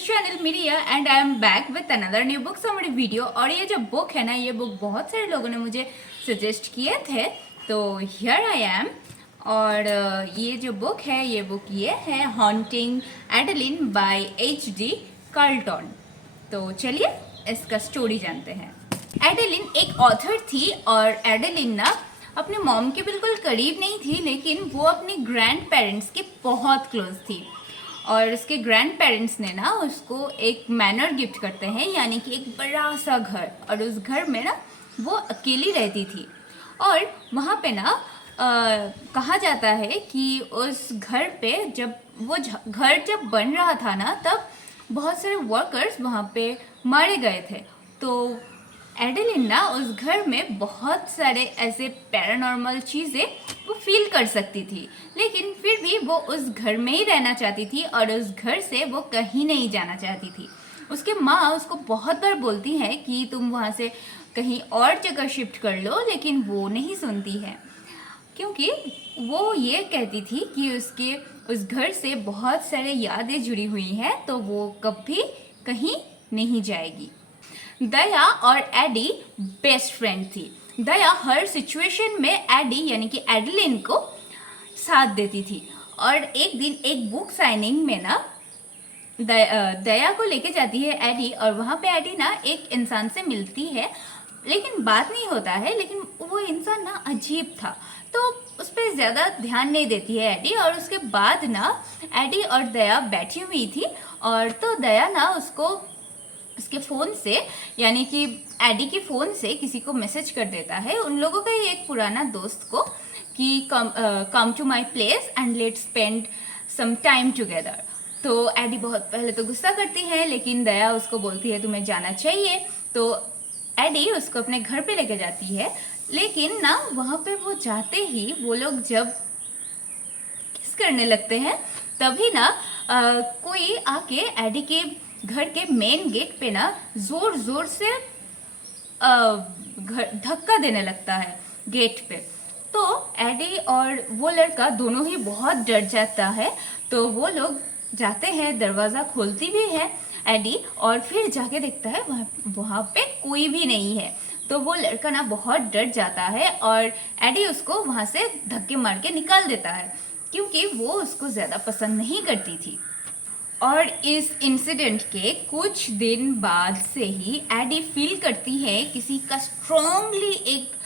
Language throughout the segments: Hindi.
This channel media and I am back with another new book summary video. और ये जो बुक है ना, ये बुक बहुत सारे लोगों ने मुझे सजेस्ट किए थे, तो हियर आई एम। और ये जो बुक है ये है haunting Adeline bye H.D. Carlton. तो चलिए इसका स्टोरी जानते हैं। एडेलिन एक ऑथर थी और एडेलिन ना अपने मॉम के बिल्कुल करीब नहीं थी, लेकिन वो अपने ग्रैंड पेरेंट्स के बहुत क्लोज थी। और उसके ग्रैंड पेरेंट्स ने ना उसको एक मैनर गिफ्ट करते हैं, यानी कि एक बड़ा सा घर। और उस घर में ना वो अकेली रहती थी। और वहाँ पे ना कहा जाता है कि उस घर पे जब वो घर जब बन रहा था ना, तब बहुत सारे वर्कर्स वहाँ पे मारे गए थे। तो एडेलिन ना उस घर में बहुत सारे ऐसे पैरानॉर्मल चीज़ें वो फील कर सकती थी, लेकिन फिर भी वो उस घर में ही रहना चाहती थी और उस घर से वो कहीं नहीं जाना चाहती थी। उसके माँ उसको बहुत बार बोलती है कि तुम वहाँ से कहीं और जगह शिफ्ट कर लो, लेकिन वो नहीं सुनती है, क्योंकि वो ये कहती थी कि उसके उस घर से बहुत सारे यादें जुड़ी हुई हैं, तो वो कभी कहीं नहीं जाएगी। दया और एडी बेस्ट फ्रेंड थी। दया हर सिचुएशन में एडी यानी कि एडलिन को साथ देती थी। और एक दिन एक बुक साइनिंग में ना दया को लेके जाती है एडी, और वहाँ पे एडी ना एक इंसान से मिलती है, लेकिन बात नहीं होता है। लेकिन वो इंसान ना अजीब था, तो उस पर ज़्यादा ध्यान नहीं देती है एडी। और उसके बाद ना एडी और दया बैठी हुई थी, और तो दया ना उसके फ़ोन से यानी कि एडी के फ़ोन से किसी को मैसेज कर देता है, उन लोगों का ही एक पुराना दोस्त को, कि come to my place and let's spend some time together. तो एडी बहुत पहले तो गुस्सा करती है, लेकिन दया उसको बोलती है तुम्हें जाना चाहिए। तो एडी उसको अपने घर पे लेके जाती है, लेकिन ना वहाँ पे वो जाते ही वो लोग जब किस करने लगते हैं, तभी ना कोई आके एडी के घर के मेन गेट पे ना जोर जोर से धक्का देने लगता है गेट पे। तो एडी और वो लड़का दोनों ही बहुत डर जाता है। तो वो लोग जाते हैं, दरवाज़ा खोलती भी है एडी, और फिर जाके देखता है वहाँ पे कोई भी नहीं है। तो वो लड़का ना बहुत डर जाता है, और एडी उसको वहाँ से धक्के मार के निकाल देता है, क्योंकि वो उसको ज़्यादा पसंद नहीं करती थी। और इस इंसिडेंट के कुछ दिन बाद से ही एडी फील करती है किसी का स्ट्रॉन्गली एक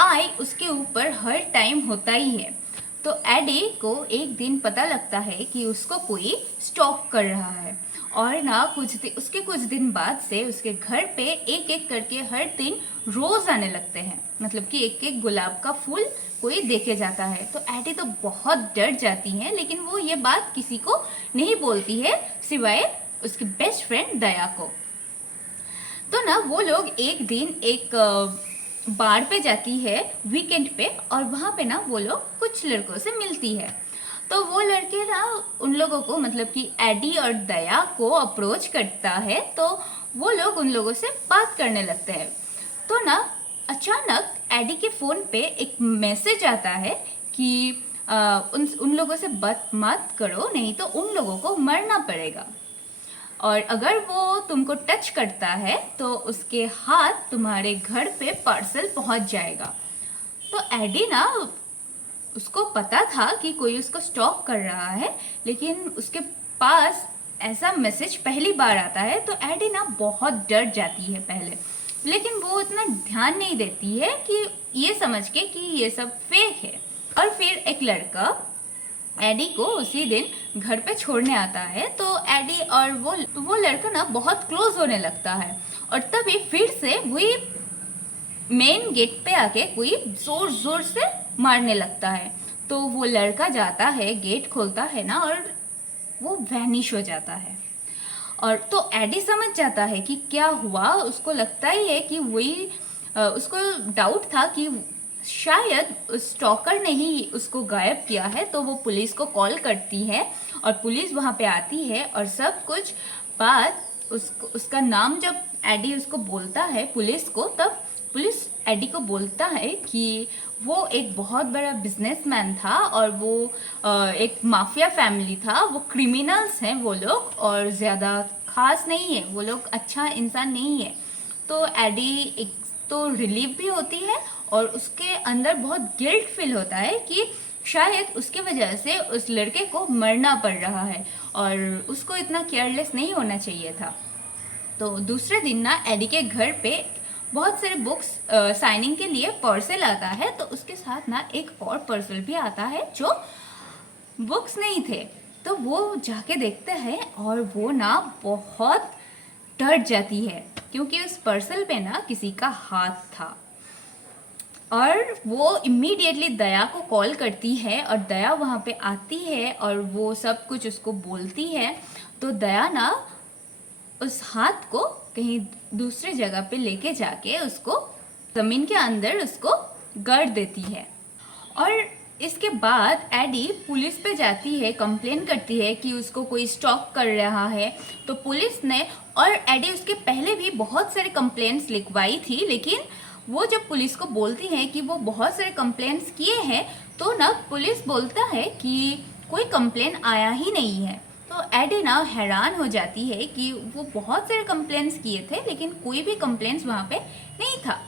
आई उसके ऊपर हर टाइम होता ही है। तो एडी को एक दिन पता लगता है कि उसको कोई स्टॉक कर रहा है, और ना उसके कुछ दिन बाद से उसके घर पे एक एक करके हर दिन रोज आने लगते हैं, मतलब कि एक एक गुलाब का फूल कोई देके जाता है। तो एडी तो बहुत डर जाती है, लेकिन वो ये बात किसी को नहीं बोलती है सिवाय उसकी बेस्ट फ्रेंड दया को। तो ना वो लोग एक दिन एक बार पे जाती है वीकेंड पे, और वहाँ पे ना वो लोग कुछ लड़कों से मिलती है। तो वो लड़के ना उन लोगों को, मतलब कि एडी और दया को अप्रोच करता है, तो वो लोग उन लोगों से बात करने लगते हैं। तो ना अचानक एडी के फ़ोन पे एक मैसेज आता है कि उन लोगों से बात मत करो, नहीं तो उन लोगों को मरना पड़ेगा, और अगर वो तुमको टच करता है तो उसके हाथ तुम्हारे घर पे पार्सल पहुंच जाएगा। तो एडी ना, उसको पता था कि कोई उसको स्टॉक कर रहा है, लेकिन उसके पास ऐसा मैसेज पहली बार आता है, तो एडी ना बहुत डर जाती है पहले, लेकिन वो उतना ध्यान नहीं देती है कि ये समझ के कि ये सब फेक है। और फिर एक लड़का एडी को उसी दिन घर पे छोड़ने आता है। तो एडी और वो लड़का ना बहुत क्लोज होने लगता है, और तभी फिर से वही मेन गेट पे आके कोई जोर जोर से मारने लगता है। तो वो लड़का जाता है, गेट खोलता है ना, और वो वैनिश हो जाता है। और तो एडी समझ जाता है कि क्या हुआ। उसको लगता ही है कि वही उसको डाउट था कि शायद उस स्टॉकर ने ही उसको गायब किया है। तो वो पुलिस को कॉल करती है, और पुलिस वहाँ पे आती है, और सब कुछ बात उसका नाम जब एडी उसको बोलता है पुलिस को, तब पुलिस एडी को बोलता है कि वो एक बहुत बड़ा बिजनेसमैन था और वो एक माफिया फैमिली था। वो क्रिमिनल्स हैं वो लोग, और ज़्यादा खास नहीं है, वो लोग अच्छा इंसान नहीं है। तो एडी एक तो रिलीफ भी होती है और उसके अंदर बहुत गिल्ट फील होता है कि शायद उसके वजह से उस लड़के को मरना पड़ रहा है और उसको इतना केयरलेस नहीं होना चाहिए था। तो दूसरे दिन ना एडी के घर पे बहुत सारे बुक्स साइनिंग के लिए पार्सल आता है। तो उसके साथ ना एक और पार्सल भी आता है जो बुक्स नहीं थे। तो वो जाके देखता है और वो ना बहुत डर जाती है क्योंकि उस पार्सल पे ना किसी का हाथ था। और वो इमीडिएटली दया को कॉल करती है और दया वहाँ पे आती है और वो सब कुछ उसको बोलती है। तो दया ना उस हाथ को कहीं दूसरी जगह पे लेके जाके उसको जमीन के अंदर उसको गाड़ देती है। और इसके बाद एडी पुलिस पे जाती है, कंप्लेन करती है कि उसको कोई स्टॉक कर रहा है। तो पुलिस ने, और एडी उसके पहले भी बहुत सारे कंप्लेंट्स लिखवाई थी, लेकिन वो जब पुलिस को बोलती है कि वो बहुत सारे कंप्लेंट्स किए हैं तो ना पुलिस बोलता है कि कोई कंप्लेन आया ही नहीं है। तो एडी ना हैरान हो जाती है कि वो बहुत सारे कंप्लेंट्स किए थे लेकिन कोई भी कंप्लेंट्स वहाँ पे नहीं था।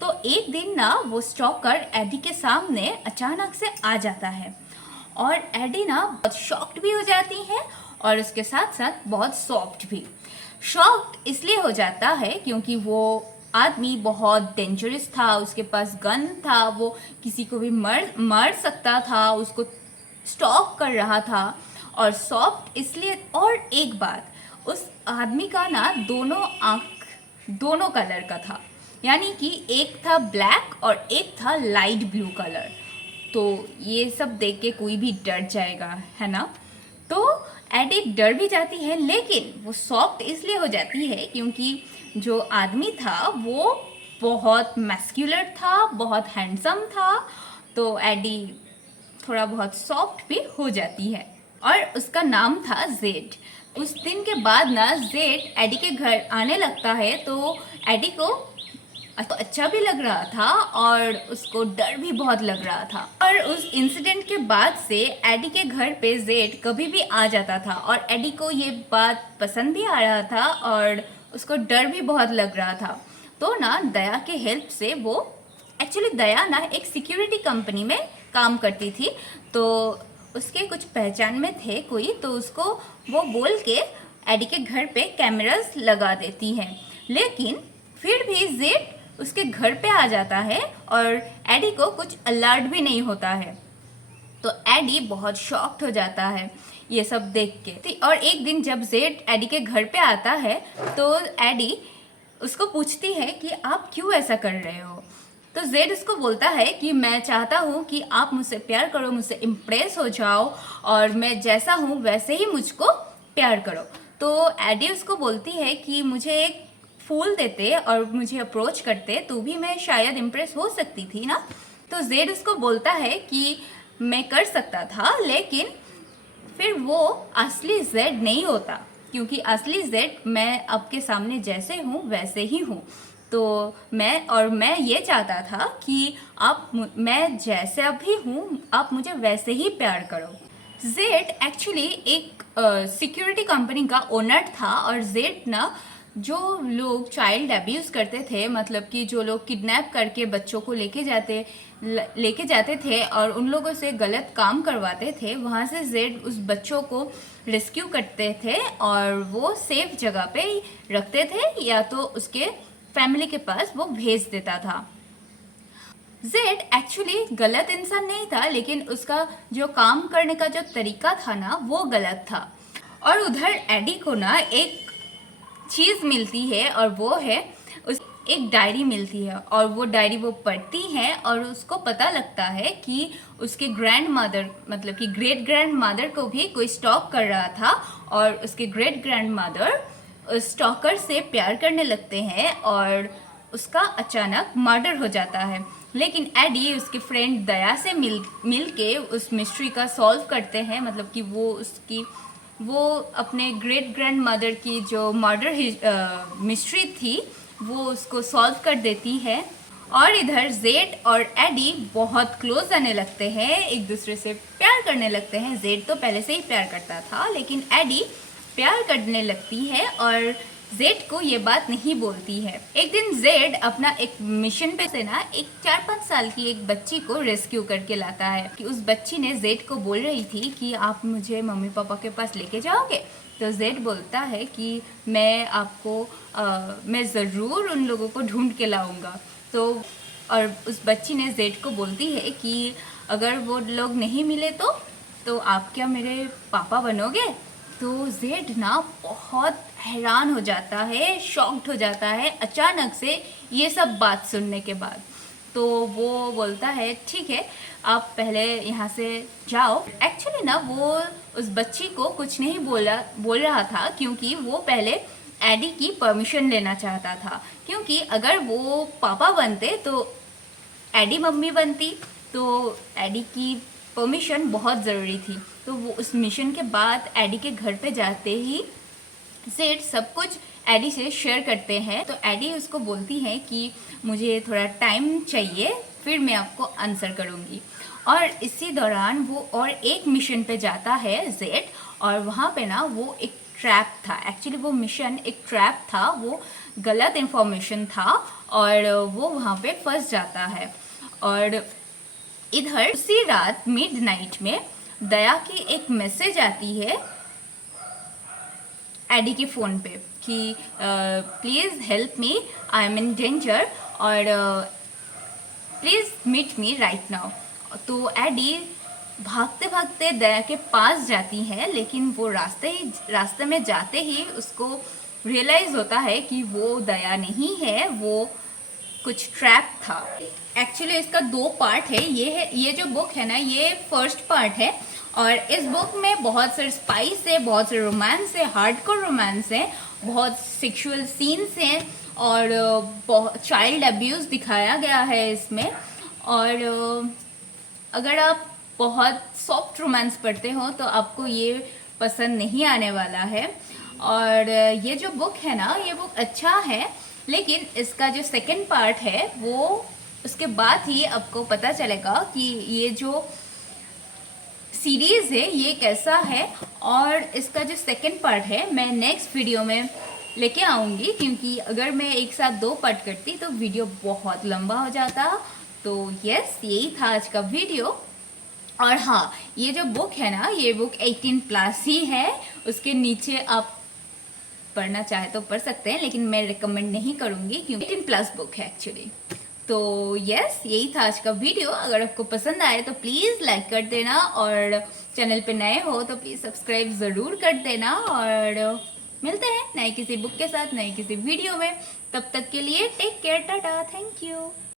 तो एक दिन ना वो स्टॉकर एडी के सामने अचानक से आ जाता है और एडी ना बहुत शॉक्ड भी हो जाती है और उसके साथ साथ बहुत सॉफ्ट भी। शॉक्ड इसलिए हो जाता है क्योंकि वो आदमी बहुत डेंजरस था, उसके पास गन था, वो किसी को भी मर सकता था, उसको स्टॉक कर रहा था। और सॉफ्ट इसलिए, और एक बात, उस आदमी का ना दोनों आँख दोनों कलर का था, यानी कि एक था ब्लैक और एक था लाइट ब्लू कलर। तो ये सब देख के कोई भी डर जाएगा, है ना। तो एडी डर भी जाती है लेकिन वो सॉफ्ट इसलिए हो जाती है क्योंकि जो आदमी था वो बहुत मैस्कुलर था, बहुत हैंडसम था। तो एडी थोड़ा बहुत सॉफ्ट भी हो जाती है और उसका नाम था जेड। उस दिन के बाद ना जेड एडी के घर आने लगता है। तो एडी को अच्छा भी लग रहा था और उसको डर भी बहुत लग रहा था। और उस इंसिडेंट के बाद से एडी के घर पे जेड कभी भी आ जाता था और एडी को ये बात पसंद भी आ रहा था और उसको डर भी बहुत लग रहा था। तो ना दया के हेल्प से वो, एक्चुअली दया ना एक सिक्योरिटी कंपनी में काम करती थी, तो उसके कुछ पहचान में थे कोई, तो उसको वो बोल के एडी के घर पे कैमरास लगा देती है। लेकिन फिर भी जेड उसके घर पे आ जाता है और एडी को कुछ अलर्ट भी नहीं होता है। तो एडी बहुत शॉक्ड हो जाता है ये सब देख के। और एक दिन जब जेड एडी के घर पे आता है तो एडी उसको पूछती है कि आप क्यों ऐसा कर रहे हो। तो जेड उसको बोलता है कि मैं चाहता हूँ कि आप मुझसे प्यार करो, मुझसे इम्प्रेस हो जाओ और मैं जैसा हूँ वैसे ही मुझको प्यार करो। तो एडी उसको बोलती है कि मुझे एक फूल देते और मुझे अप्रोच करते तो भी मैं शायद इम्प्रेस हो सकती थी ना। तो जेड उसको बोलता है कि मैं कर सकता था, लेकिन फिर वो असली जेड नहीं होता क्योंकि असली जेड मैं आपके सामने जैसे हूँ वैसे ही हूँ। तो मैं ये चाहता था कि मैं जैसे अभी हूँ आप मुझे वैसे ही प्यार करो। जेड एक्चुअली एक सिक्योरिटी कंपनी का ओनर था और जेड ना जो लोग चाइल्ड अब्यूज़ करते थे, मतलब कि जो लोग किडनैप करके बच्चों को लेके जाते थे और उन लोगों से गलत काम करवाते थे, वहाँ से जेड उस बच्चों को रेस्क्यू करते थे और वो सेफ जगह पे रखते थे या तो उसके फैमिली के पास वो भेज देता था। जेड एक्चुअली गलत इंसान नहीं था, लेकिन उसका जो काम करने का जो तरीका था ना वो गलत था। और उधर एडी को ना एक चीज़ मिलती है और वो है एक डायरी मिलती है और वो डायरी वो पढ़ती है और उसको पता लगता है कि उसके ग्रैंड मदर, मतलब कि ग्रेट ग्रैंड मदर को भी कोई स्टॉक कर रहा था और उसके ग्रेट ग्रैंड मदर उस स्टॉकर से प्यार करने लगते हैं और उसका अचानक मर्डर हो जाता है। लेकिन एडी उसके फ्रेंड दया से मिल के उस मिस्ट्री का सॉल्व करते हैं, मतलब कि वो अपने ग्रेट ग्रैंड मदर की जो मर्डर मिस्ट्री थी वो उसको सॉल्व कर देती है। और इधर जेड और एडी बहुत क्लोज आने लगते हैं, एक दूसरे से प्यार करने लगते हैं। जेड तो पहले से ही प्यार करता था, लेकिन एडी प्यार करने लगती है और जेड को ये बात नहीं बोलती है। एक दिन जेड अपना एक मिशन पे से ना एक 4-5 साल की एक बच्ची को रेस्क्यू करके लाता है कि उस बच्ची ने जेड को बोल रही थी कि आप मुझे मम्मी पापा के पास लेके जाओगे। तो जेड बोलता है कि मैं ज़रूर उन लोगों को ढूंढ के लाऊंगा। तो और उस बच्ची ने जेड को बोलती है कि अगर वो लोग नहीं मिले तो आप क्या मेरे पापा बनोगे। तो जेड ना बहुत हैरान हो जाता है, शॉक्ड हो जाता है अचानक से ये सब बात सुनने के बाद। तो वो बोलता है ठीक है, आप पहले यहाँ से जाओ। एक्चुअली ना वो उस बच्ची को कुछ नहीं बोल रहा था, क्योंकि वो पहले एडी की परमिशन लेना चाहता था, क्योंकि अगर वो पापा बनते तो एडी मम्मी बनती, तो एडी की परमिशन बहुत ज़रूरी थी। तो वो उस मिशन के बाद एडी के घर पे जाते ही जेड सब कुछ एडी से शेयर करते हैं। तो एडी उसको बोलती है कि मुझे थोड़ा टाइम चाहिए, फिर मैं आपको आंसर करूँगी। और इसी दौरान वो और एक मिशन पे जाता है जेड, और वहाँ पे ना वो एक ट्रैप था। एक्चुअली वो मिशन एक ट्रैप था, वो गलत इन्फॉर्मेशन था और वो वहाँ पे फंस जाता है। और इधर उसी रात मिडनाइट में दया की एक मैसेज आती है एडी के फ़ोन पे कि please help me, I am in danger और please meet me right now. तो एडी भागते भागते दया के पास जाती है, लेकिन वो रास्ते में जाते ही उसको रियलाइज़ होता है कि वो दया नहीं है, वो कुछ ट्रैप था। एक्चुअली इसका 2 पार्ट है। ये जो बुक है ना, ये फर्स्ट पार्ट है और इस बुक में बहुत सारे स्पाइस है, बहुत सारे रोमांस है, हार्डकोर रोमांस है, बहुत सेक्सुअल सीन्स हैं और बहुत चाइल्ड अब्यूज़ दिखाया गया है इसमें। और अगर आप बहुत सॉफ्ट रोमांस पढ़ते हो तो आपको ये पसंद नहीं आने वाला है। और ये जो बुक है ना, ये बुक अच्छा है, लेकिन इसका जो सेकंड पार्ट है वो उसके बाद ही आपको पता चलेगा कि ये जो सीरीज़ है ये कैसा है। और इसका जो सेकंड पार्ट है मैं नेक्स्ट वीडियो में लेके आऊँगी, क्योंकि अगर मैं एक साथ 2 पार्ट करती तो वीडियो बहुत लंबा हो जाता। तो यस, यही था आज का वीडियो। और हाँ, ये जो बुक है ना, ये बुक 18+ ही है। उसके नीचे आप पढ़ना चाहे तो पढ़ सकते हैं, लेकिन मैं रिकमेंड नहीं करूँगी क्योंकि 18+ बुक है एक्चुअली। तो यस, यही था आज का वीडियो। अगर आपको पसंद आए तो प्लीज़ लाइक कर देना, और चैनल पे नए हो तो प्लीज़ सब्सक्राइब ज़रूर कर देना। और मिलते हैं नए किसी बुक के साथ, नए किसी वीडियो में। तब तक के लिए take care, tata, thank you.